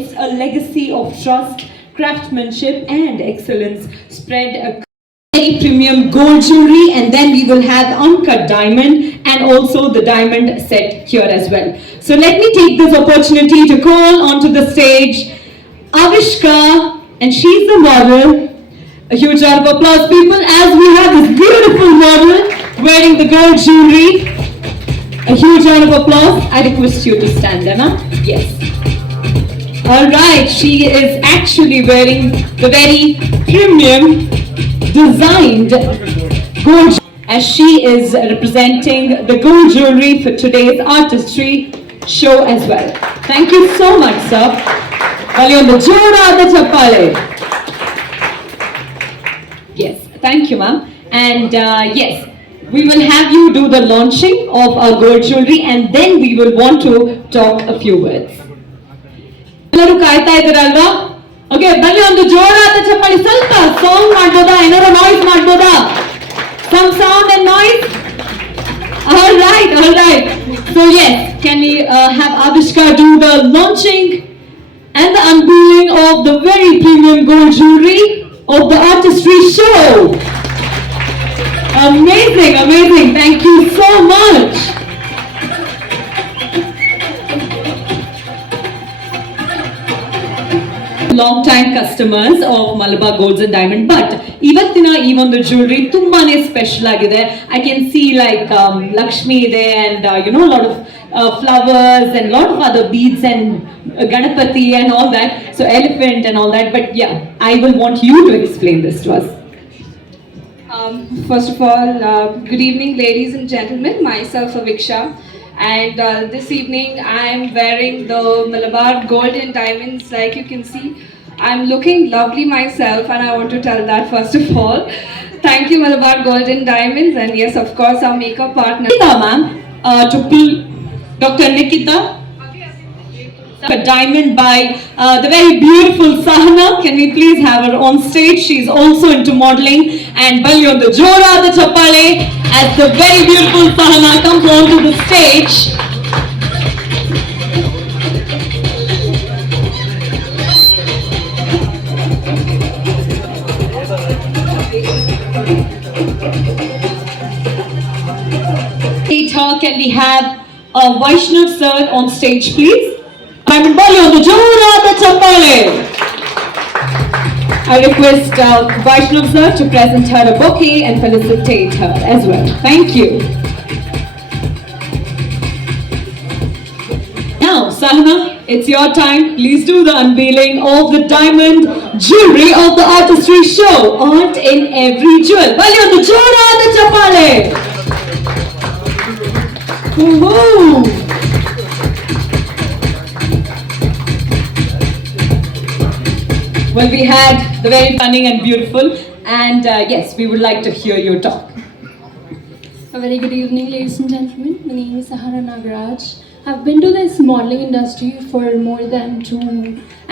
It's a legacy of trust, craftsmanship, and excellence spread across very premium gold jewelry, and then we will have uncut diamond and also the diamond set here as well. So let me take this opportunity to call onto the stage Avishka, and she's the model. A huge round of applause, people, as we have this beautiful model wearing the gold jewelry. A huge round of applause. I request you to stand, Anna. Yes. Alright, she is actually wearing the very premium designed gold, as she is representing the gold jewelry for today's artistry show as well. Thank you so much, sir. Valiyondo Jorada Chappale. Yes, thank you, ma'am. And yes, we will have you do the launching of our gold jewelry, and then we will want to talk a few words. ಎಲ್ಲರೂ ಕಾಯ್ತಾ ಇದ್ದೀರಲ್ವಾ? Okay, ಬನ್ನಿ ಒಂದು ಜೋರಾದ ಚಪ್ಪಾಳೆ. ಸ್ವಲ್ಪ sound ಮಾಡ್ಬೋದಾ? ಏನಾರ noise ಮಾಡ್ಬೋದಾ? Some sound and noise? All right. So yes, can we have Avishka do the launching and the unveiling of the very premium gold jewelry of the artistry show? Amazing. Thank you so much. Long time customers of Malabar Golds and Diamond, but even the jewelry tumbane special agide. I can see like Lakshmi there, and a lot of flowers and a lot of other beads and Ganapati and all that, so elephant and all that. But yeah, I will want you to explain this to us. First of all, good evening, ladies and gentlemen. Myself, Aviksha, and this evening I am wearing the Malabar Gold and Diamonds. Like you can see, I'm looking lovely myself, and I want to tell that first of all. Thank you, Malabar Gold and Diamonds, and yes, of course, our makeup partner. Nikita, ma'am, Dr. Nikita. A diamond by the very beautiful Sahana. Can we please have her on stage? She's also into modeling. And Valiyondo Jorada Chappale as the very beautiful Sahana comes onto the stage. Can we have Vaishnav sir on stage, please? Diamond Valiyondo Jorada Chappale. I request Vaishnav sir to present her a bouquet and felicitate her as well. Thank you. Now, Sahana, it's your time. Please do the unveiling of the diamond jewelry of the artistry show. Art in every jewel. Valiyondo Jorada Chappale. Woohoo! Well, we had the very cunning and beautiful, and yes, we would like to hear you talk. A very good evening, ladies and gentlemen. My name is Sahara Nagaraj. I've been to this modeling industry for more than 2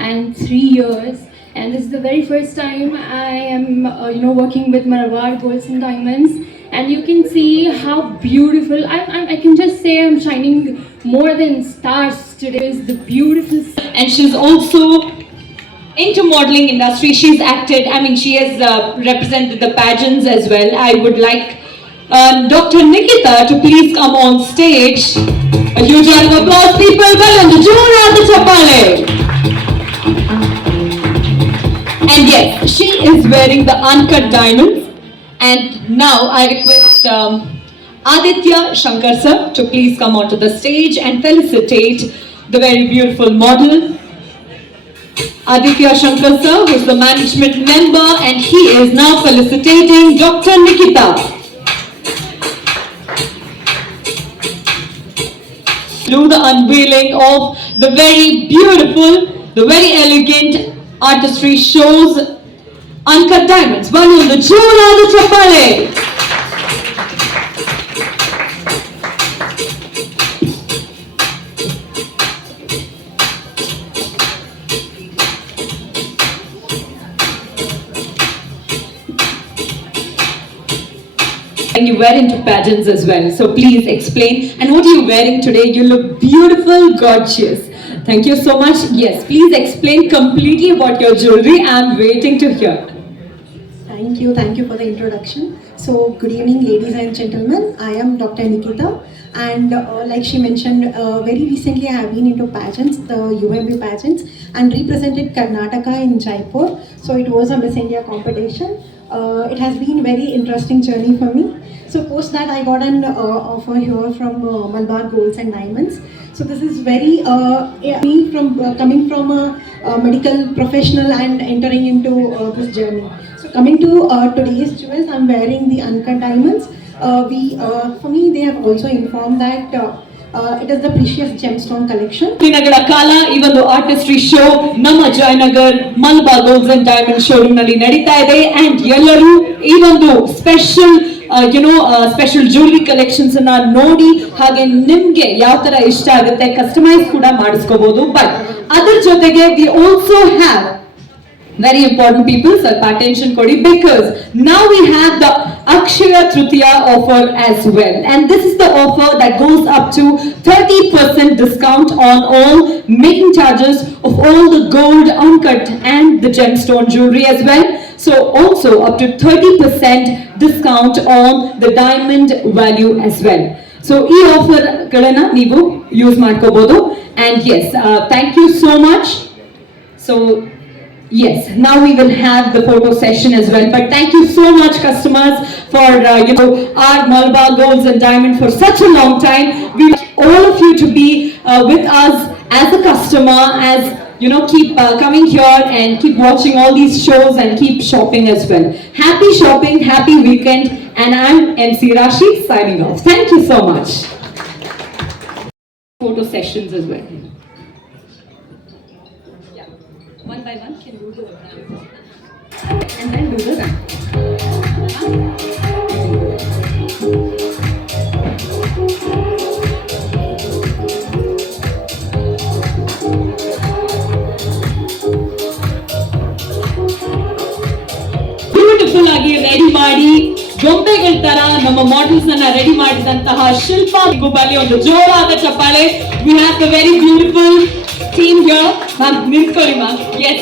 and 3 years, and this is the very first time I am, working with Malabar Golds and Diamonds. And you can see how beautiful. I can just say I'm shining more than stars today. Is the beautiful, and she's also into modeling industry. She's acted. She has represented the pageants as well. I would like Dr. Nikita to please come on stage. A huge round of applause, people. Valiyondo Jorada Chappale. And yes, she is wearing the uncut diamonds. And now I request Aditya Shankar sir to please come onto the stage and felicitate the very beautiful model. Aditya Shankar sir, who is the management member, and he is now felicitating Dr. Nikita. Do the unveiling of the very beautiful, the very elegant artistry shows uncut diamonds. Valiyondo Jorada Chappale. You were into pageants as well, so please explain. And what are you wearing today? You look beautiful, gorgeous. Thank you so much. Yes, please explain completely about your jewelry. I'm waiting to hear. Thank you for the introduction. So, good evening, ladies and gentlemen. I am Dr. Nikita, and like she mentioned, very recently I have been into pageants, the UMB pageants, and represented Karnataka in Jaipur. So, it was a Miss India competition. It has been very interesting journey for me. So, post that, I got an offer here from Malabar Golds and Diamonds. So, this is very me from coming from a medical professional and entering into this journey. So coming to today's jewels, I'm wearing the uncut diamonds. For me, they have also informed that it is the precious gemstone collection. ದಿನಗಳ ಕಾಲ ಈ ಒಂದು artistry show ನಮ್ಮ Jayanagar Malabar golds and diamond showroom ನಲ್ಲಿ ನಡೀತಾ ಇದೆ and ಎಲ್ಲರೂ ಈ ಒಂದು ಸ್ಪೆಷಲ್ ಸ್ಪೆಷಲ್ ಜ್ಯುವೆಲರಿ ಕಲೆಕ್ಷನ್ಸ್ ಅನ್ನ ನೋಡಿ ಹಾಗೆ ನಿಮ್ಗೆ ಯಾವ ತರ ಇಷ್ಟ ಆಗುತ್ತೆ ಕಸ್ಟಮೈಸ್ ಕೂಡ ಮಾಡಿಸ್ಕೋಬಹುದು ಬಟ್ ಅದ್ರ ಜೊತೆಗೆ we also have very important people, ಸ್ವಲ್ಪ attention kodi because now we have the Akshaya Tritiya offer as well, and this is the offer that goes up to 30% discount on all making charges of all the gold, uncut and the gemstone jewelry as well. So also up to 30% discount on the diamond value as well. So ee offer galana neevu use ಮಾಡ್ಕೋಬಹುದು and yes, thank you so much. So yes, now we will have the photo session as well. But thank you so much, customers, for our Malabar Golds and Diamond for such a long time. We want all of you to be with us as a customer, as keep coming here and keep watching all these shows and keep shopping as well. Happy shopping, happy weekend, and I'm MC Rashi signing off. Thank you so much. Photo sessions as well. One by one, can you do the and then do the beautiful ಆಗಿ ready ಮಾಡಿ ಗೊಂಬೆಗಳ ತರ ನಮ್ಮ models ಅನ್ನ ready ಮಾಡಿದಂತಹ ಶಿಲ್ಪಾ ಗುಬ್ಬಲ್ಲಿ ಒಂದು ಜೋರಾದ ಚಪ್ಪಾಳೆ. We have the very beautiful team here. Ma'am, ನಿಂತ್ಕೊಳ್ಳಿ ma'am. Yes.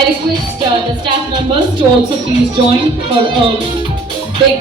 I request the staff members to also please join for a big